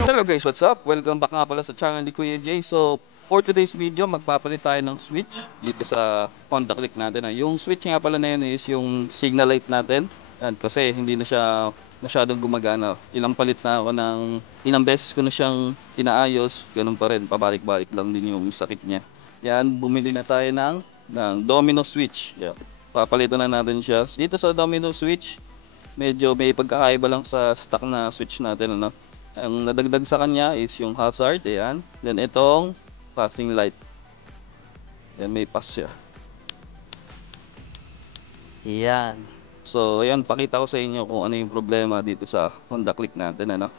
Hello guys, what's up? Welcome back nga pala sa channel ni Kuya Jay. So, for today's video, magpapalit tayo ng switch dito sa Honda Click natin. Yung switch nga pala na yun is yung signal light natin. Yan, kasi hindi na siya masyadong gumagana. Ilang palit na ako ng ilang beses ko na siyang inaayos. Ganun pa rin, pabalik-balik lang din yung sakit niya. Yan, bumili na tayo ng domino switch. Yan, papalitan na natin siya. Dito sa domino switch, medyo may pagkakaiba lang sa stock na switch natin, ano. Ang nadagdag sa kanya is yung hazard, ayan. Then itong passing light. Yan, may pass siya. Ayan. So, ayan, pakita ko sa inyo kung ano yung problema dito sa Honda Click natin, ano.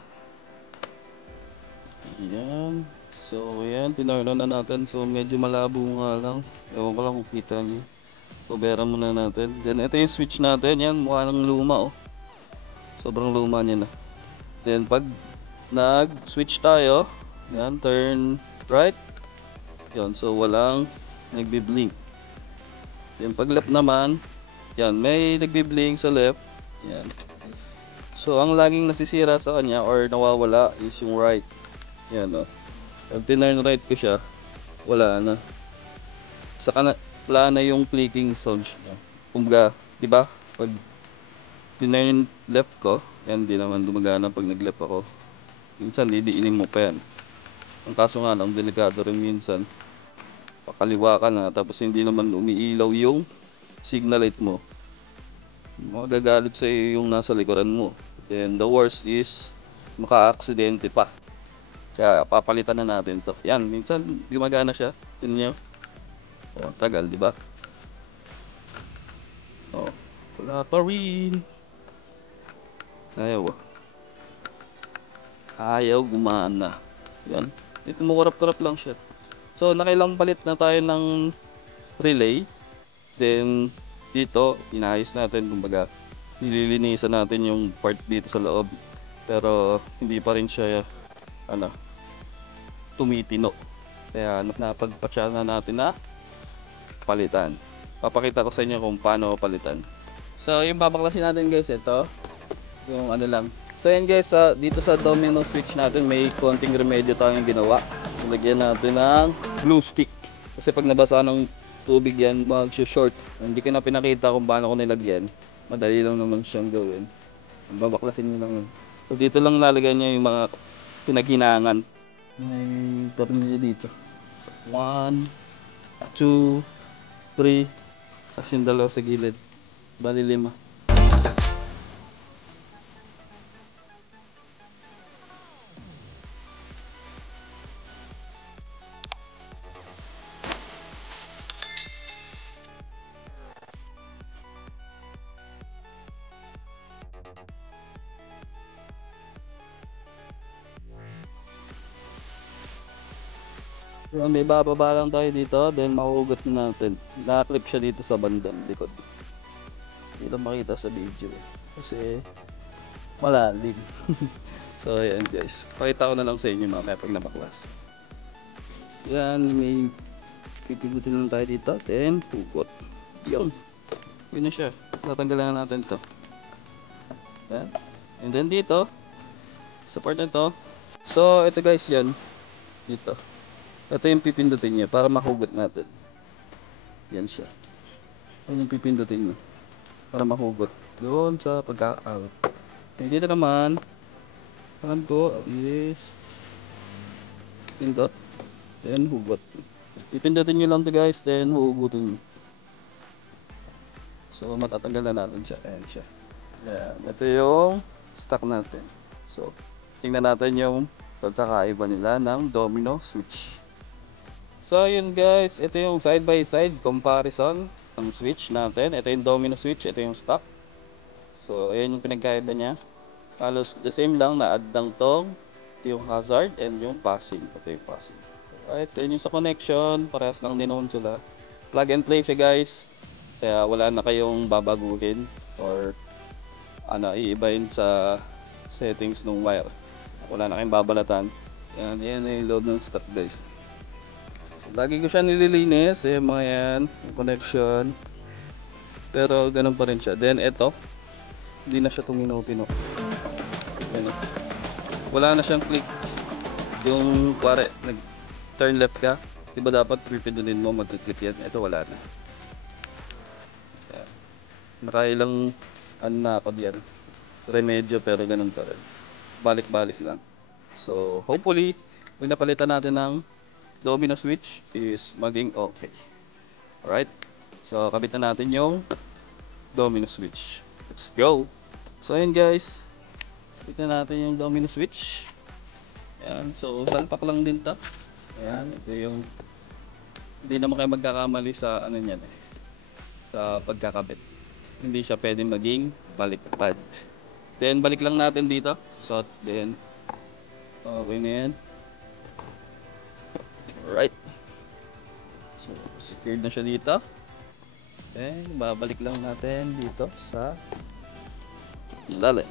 Ayan. So, ayan, tinarno na natin. So, medyo malabo nga lang. Ewan ko lang kung kita nyo. Kubera muna natin. Then, ito yung switch natin. Yan, mukha ng luma, oh. Sobrang luma niya na. Then, pag nag-switch tayo, yan, turn right. Yan, so walang nagbi-blink. Then pag left naman, yan, may nagbi-blink sa left. Yan. So ang laging nasisira sa kanya or nawawala is yung right. Yan, oh. Pag tinurn right ko siya, wala na. Saka wala na yung clicking sound niya. Kumbaga, di ba? Pag tinurn left ko, yan, di naman gumagana pag nag-left ako. Minsan didiinin mo pa yan. Ang kaso nga lang, delikado rin minsan. Pakaliwa ka na tapos hindi naman umiilaw yung signal light mo. Magagalit sa iyo yung nasa likuran mo. And the worst is maka-aksidente pa. Kaya papalitan na natin to. Yan, minsan gumagana siya. Tingnan niyo. Oh, tagal, di ba? Oh, wala pa rin. Ayaw. Ayaw gumana. Yan. Dito mukurap-kurap lang siya. So, nakailang palit na tayo ng relay. Then, dito, inayos natin. Kumbaga, nililinisan natin yung part dito sa loob. Pero, hindi pa rin siya, tumitino. Kaya, napagpatsa na natin na palitan. Papakita ko sa inyo kung paano palitan. So, yung babaklasin natin guys, ito. Yung lang. So yan guys, dito sa domino switch natin may konting remedyo tayong ginawa. Lagyan natin ng glue stick. Kasi pag nabasa ng tubig yan, mag-short. Hindi ko na pinakita kung paano ko nilagyan. Madali lang naman siyang gawin. Babaklasin nyo lang. So dito lang lalagyan niya yung mga pinaghinangan. May tornilyo dito. 1, 2, 3. Tapos yung dalawa sa gilid. Bali 5. So, may bababa lang tayo dito, then mahuhugot na natin. Naka-clip siya dito sa bandang likod. Hindi lang makita sa video kasi malalim. So ayan guys, pakita ko na lang sa inyo mamaya pag nabaklas. Yan, may pipigutin lang tayo dito, then hugot. Yun, yun na siya. Tatanggalan na natin to. Yan. And then dito sa part na to, so ito guys, yan dito. Ito yung pipindutin niya para mahugot natin. Yan siya. Yan yung pipindutin niya para mahugot doon sa pagka-out. Dito naman, saan ko is pindot, then hugot. Pipindutin nyo lang to guys, then hugutin nyo. So matatanggal na natin siya. Ayan siya. Ayan. Ito yung stock natin. So tingnan natin yung pagkakaiba nila ng domino switch. So yun guys, ito yung side by side comparison ng switch natin. Ito yung domino switch, ito yung stock. So ayan yung pinagkaiba niya. Halos the same lang, na-add lang tong yung hazard and yung passing. Ito yung passing. Alright, then yung sa connection, parehas lang din naman sila. Plug and play siya guys. Kaya wala na kayong babaguhin or iibahin sa settings ng wire. Wala na kayong babalatan. Yan yung load ng stock guys. Lagi ko siya nililinis, mga yan, yung connection. Pero ganun pa rin siya. Then ito, hindi na siya tumino-tino. Wala na siyang click. Yung kuwari, nag-turn left ka, di ba dapat pipindutin mo, mag-click yan. Ito wala na. Ayan. Nakailang, ano na ako diyan. Remedyo pero ganun pa rin. Balik-balik lang. So, hopefully, pag napalitan natin ng domino switch is maging okay. Alright? So, kabit na natin yung domino switch. Let's go! So, ayan guys. Kabit na natin yung domino switch. Ayan. So, salpak lang din to. Ayan. Ito yung hindi naman kayo magkakamali sa ano niyan eh. Sa pagkakabit. Hindi siya pwedeng maging baliktad. Then, balik lang natin dito. So, then, okay na yan. Alright. So, secured na siya dito. Then, babalik lang natin dito sa ilalim.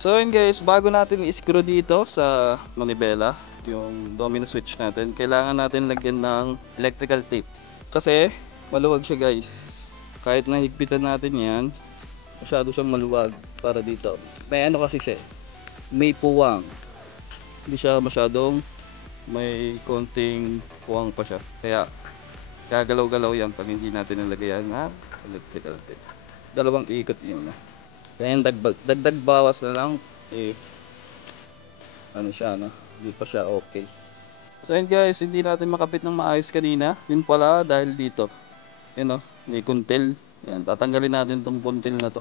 So, yun guys, bago natin i-screw dito sa manibela, yung domino switch natin, kailangan natin lagyan ng electrical tape. Kasi, maluwag siya guys. Kahit nahigpitan natin yan, masyado siyang maluwag para dito. May ano kasi siya, may puwang. Hindi siya masyadong may konting puwang pa siya. Kaya gagalaw-galaw yan pag hindi natin nilagayan ng electrical tape. Dalawang ikot yun na. Kaya yung dagdag bawas na lang eh ano siya no, hindi pa siya okay. So yun guys, hindi natin makapit ng maayos kanina. Yun pala dahil dito. Yun o, may kuntil. Yan, tatanggalin natin tong kuntil na to.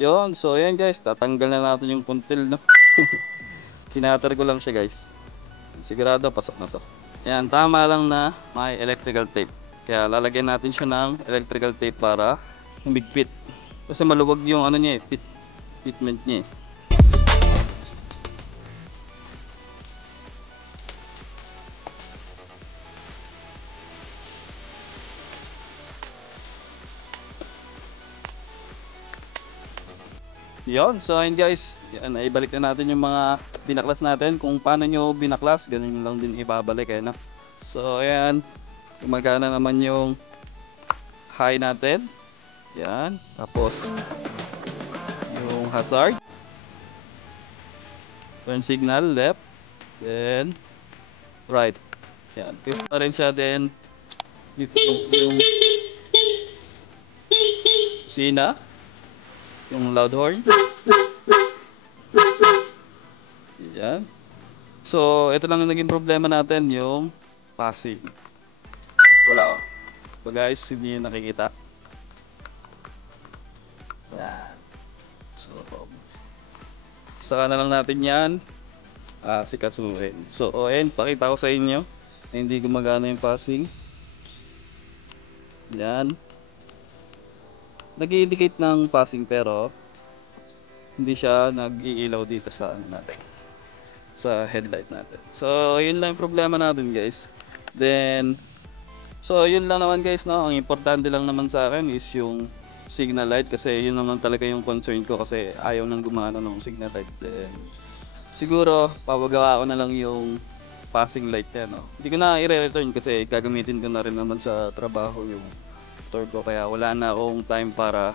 Yun, so yan guys, tatanggal na natin yung kuntil no. Kinatar ko lang siya guys. Sigurado pasok na to. Yan, tama lang na may electrical tape. Kaya lalagyan natin siya ng electrical tape para humigpit. Kasi maluwag yung ano niya eh, fitment niya eh. Yun, so ayun guys, yan, ibalik na natin yung mga binaklas natin. Kung paano nyo binaklas, ganun lang din ibabalik eh, no? So ayan, gumagana naman yung high natin. Yan, tapos yung hazard, turn signal left, then right. Yan, fifth na rin siya, then dito yung sina, yung loud horn. Yan. So ito lang yung naging problema natin, yung passing. Wala oh. So guys, hindi nyo nakikita. Yan. So saka na lang natin yan sikasuhin. So ayun, pakita ko sa inyo na hindi gumagana yung passing. Yan. Nag-i-indicate ng passing pero hindi siya nag-iilaw dito sa ano natin, sa headlight natin. So yun lang yung problema natin guys. Then so yun lang naman guys no. Ang importante lang naman sa akin is yung signal light, kasi yun naman talaga yung concern ko, kasi ayaw nang gumana ng signal light. Then siguro papagawa ko na lang yung passing light yan no. Hindi ko na i-return kasi gagamitin ko na rin naman sa trabaho yung motor ko, kaya wala na akong time para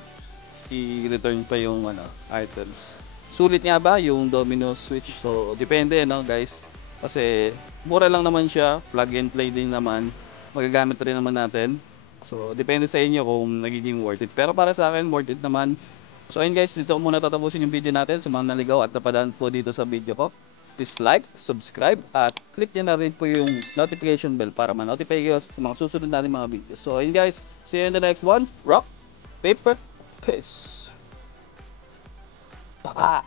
i-return pa yung ano, items. Sulit nga ba yung domino switch? So depende no guys, kasi mura lang naman siya, plug and play din naman, magagamit rin naman natin. So depende sa inyo kung nagiging worth it, pero para sa akin worth it naman. So ayun guys, dito ko muna tatapusin yung video natin. Sa mga naligaw at napadaan po dito sa video ko, please like, subscribe, at click nyo na rin po yung notification bell para ma-notify kayo sa mga susunod natin mga videos. So ayun guys, see you in the next one. Rock, paper, peace. Bye.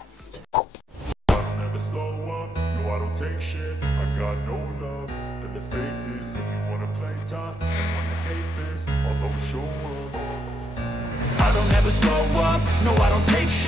Never slow up, no I don't take shit. I got no love for the fakeness. If you wanna play tough and wanna hate this, I'll always show up. I don't ever slow up, no I don't take shit.